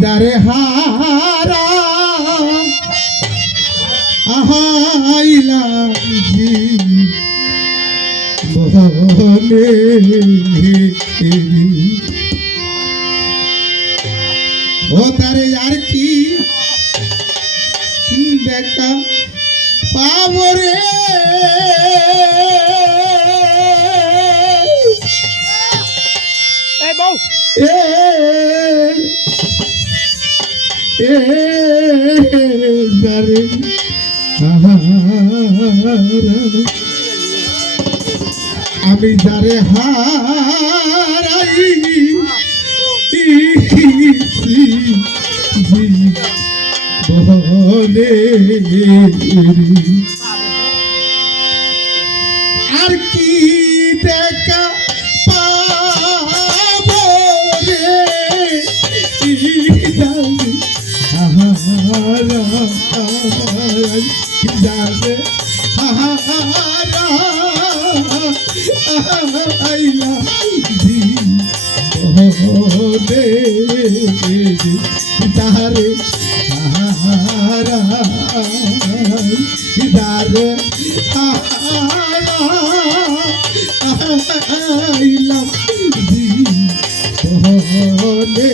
যারে হারা আহাইলাম বলে ও তারে আর কি দেখা পাবো রে যারে আমি যারে হারাই বলে আর কি দেখা পাবো রে যাবে আইলা তারে দারে আইলাম বলে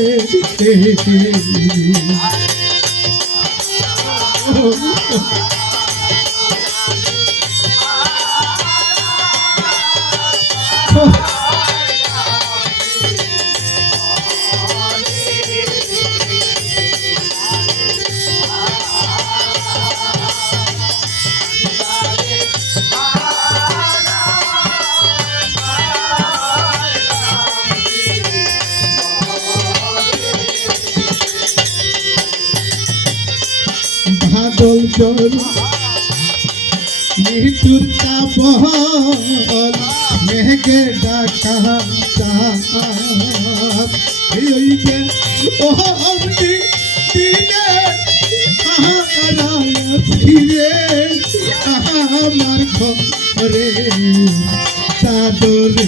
বাদল জল মৃত্যুর তাপল মেঘে ডাকা দিনে ফিরে আমার ঘরে চাদরে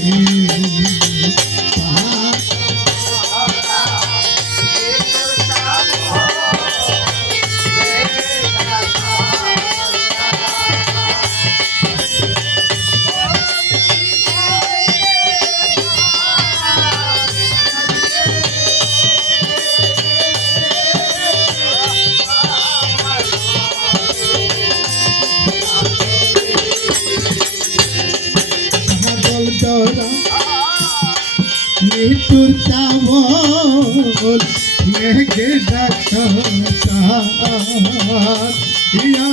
মৃত্যুর চাবল মেঘে ডাকা দিনে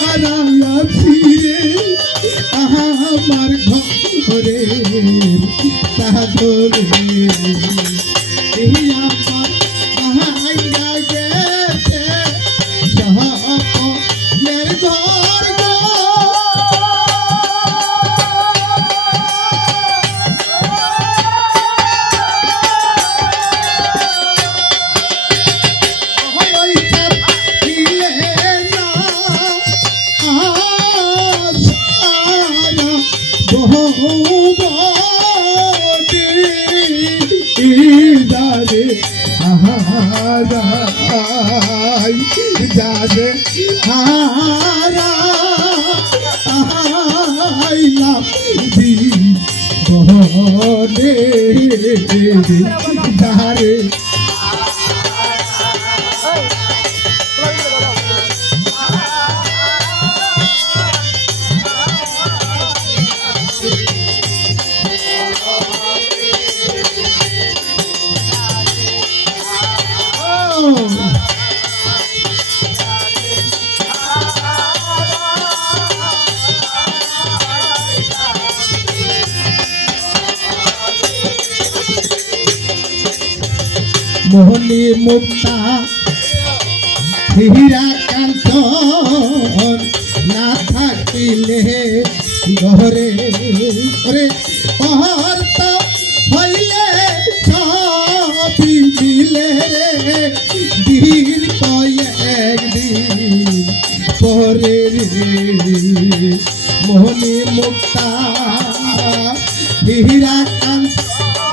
হারা ফিরে আমার ঘরে চাদরে আমার ভাইয়া গেছে সহপনের ঘর যাবে হারা আইলাম বলে যারে মোহনী মুক্তা হীরা কাঞ্চন না থাকিলে ঘরে ওরে অহর্ত হইলে সবই মিলে দিন কয়েকদিন পরে মোহনী মুক্তা হীরা কাঞ্চন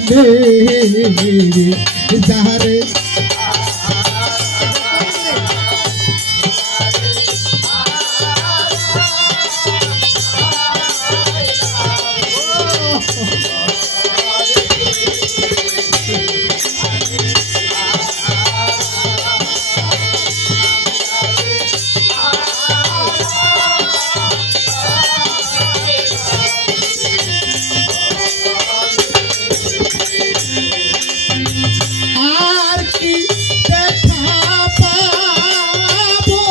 জানে যারে আর কি দেখা পাবো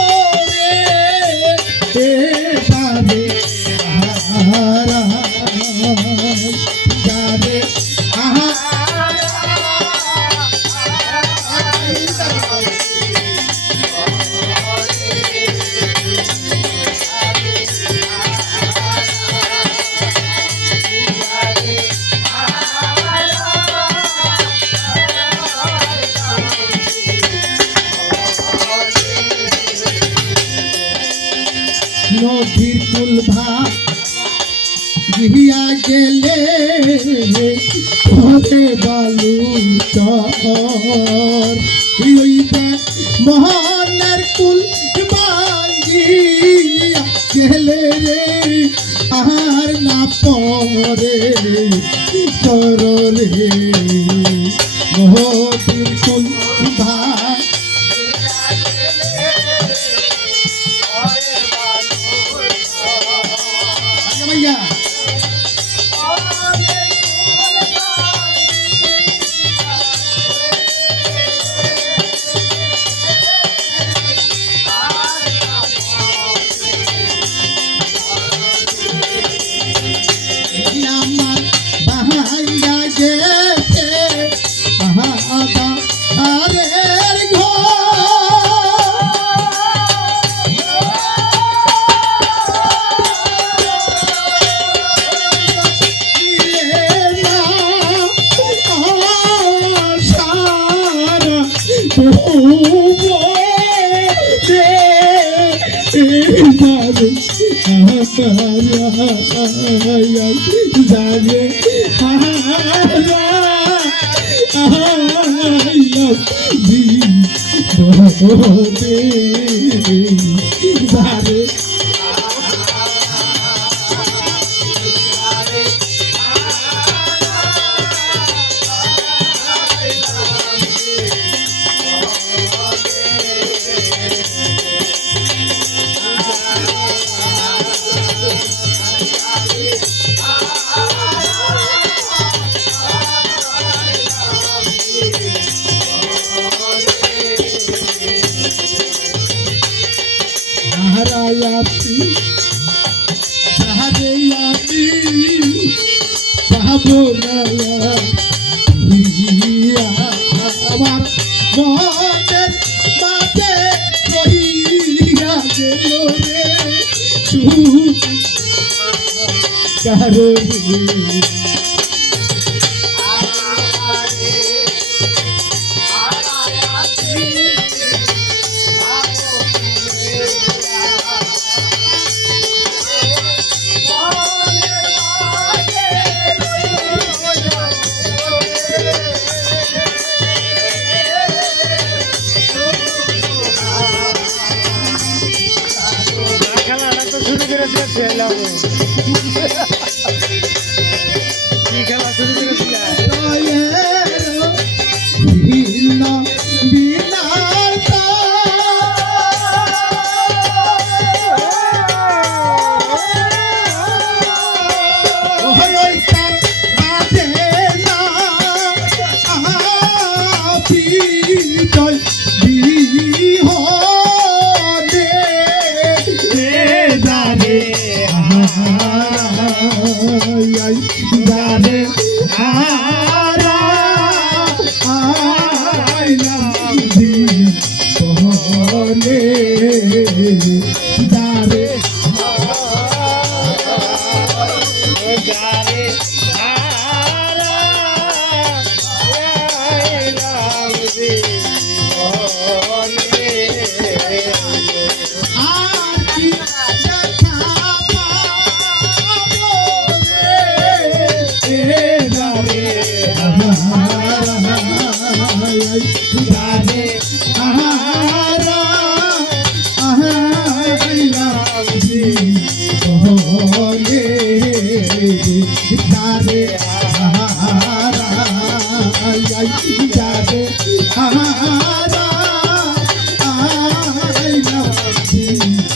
রে এবারে আহারা যারে আহা নদীর কুল ভাগিয়া গেলে ঘরে বালু চর লইবে মোহনের কুল ভাগিয়া গেলে রে আর না পরে চর রে নদীর কুল ভাগ भैया আমার বাহাইয়া গেছে আরে जाने আমার মনের মাঝে রহিয়া গেল রে কারো কি খেলা শুরু করেছিলা Ah যারে আহারা আহাইলাম জীবনে যারে আহারা যারে আহারা আহাইলাম জীবনে